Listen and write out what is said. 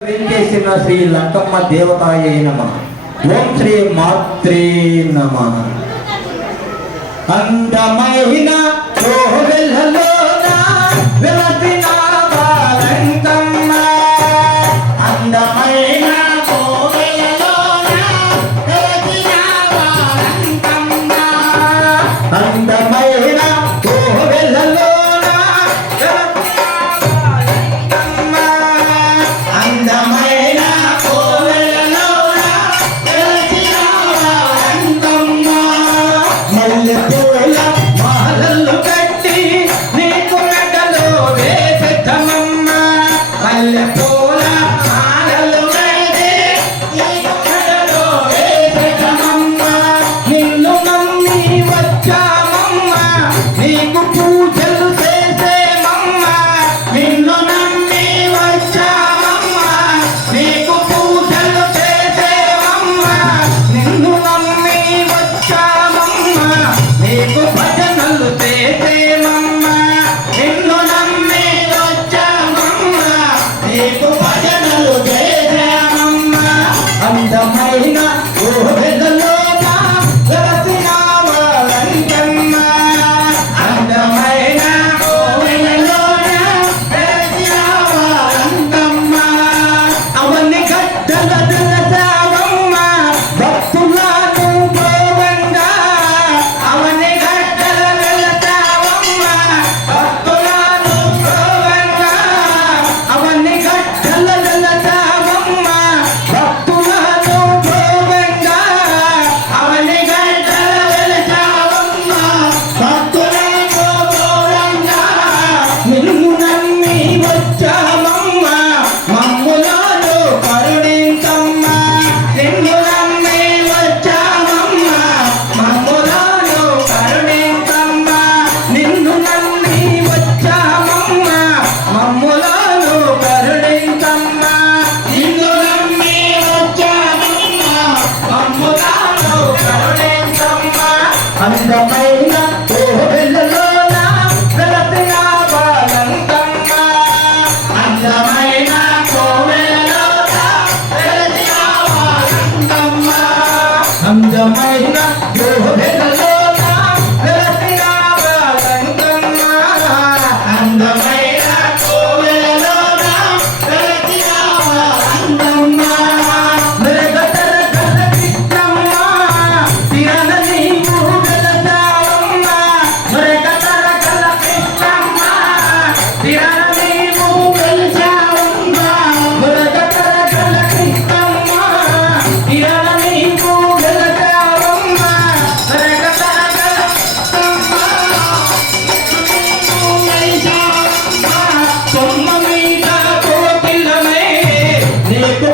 వెంకేసిన శ్రీ లక్కమ్మ దేవతాయే నమః. ఓం శ్రీ మాత్రే నమః. అందమైన కోవెలలోన వెలసిన బాలంకమ్మ, అందమైన కోవెలలోన వెలసిన బాలంకమ్మ, అందమైన కోవెలలోన అందమైన కోవెలలోన వెలసిన బాలంకమ్మ, మల్లెపూల మాలలు కట్టి నీకు మెడలో వేసెదమమ్మ, మల్లెపూల మాలలు కట్టి నీకు మెడలో వేసెదమమ్మ, నిన్ను నమ్మి వచ్చామమ్మ, నీకు పూజలు చేసేమమ్మ, నిన్ను నమ్మి వచ్చామమ్మ, నీకు పూజలు చేసేమమ్మ, నిన్ను నమ్మి వచ్చామమ్మ, నీకు భజనలు చేసేమమ్మ, నిన్ను నమ్మి వచ్చామమ్మ, నీకు భజనలు చేసేమమ్మ, అందమైన కోవెలలోన వెలసిన బాలంకమ్మ, అందమైన కోవెలలోన వెలసిన బాలంకమ్మ, అవని గడ్డల దలసావమ్మ, భక్తులను గోవంగా, అవని గడ్డల దలసావమ్మ, భక్తులను గోవంగా, అవని గడ్డల దలసావమ్మ, భక్తులను గోవంగా, అవని గడ్డల దలసావమ్మ, భక్తులను గోవంగా, నిన్ను నమ్మి వచ్చామమ్మ, మమ్ములను కరుణించమ్మ, నిన్ను నమ్మి వచ్చామమ్మ, మమ్ములను కరుణించమ్మ, నిన్ను నమ్మి వచ్చామమ్మ, మమ్ములను కరుణించమ్మ, నిన్ను నమ్మి వచ్చామమ్మ, మమ్ములను కరుణించమ్మ, అందమైన కోవెలలోన వెలసిన బాలంకమ్మ, అందమైన కోవెలలోన వెలసిన బాలంకమ్మ, అందమైన కోవెలలోన వెలసిన బాలంకమ్మ, అందమైన కోవెలలోన వెలసిన బాలంకమ్మ, మృగతర గల కృష్ణమ్మ, తిరన నీవు వెలసావమ్మ, మృగతర గల కృష్ణమ్మ, తిరన నీవు వెలసావమ్మ, మృగతర గల కృష్ణమ్మ, తిరన నీవు వెలసావమ్మ, మృగతర గల కృష్ణమ్మ, నీవు వెలసావమ్మ, కొమ్మ మీద కోకిలమే నీకు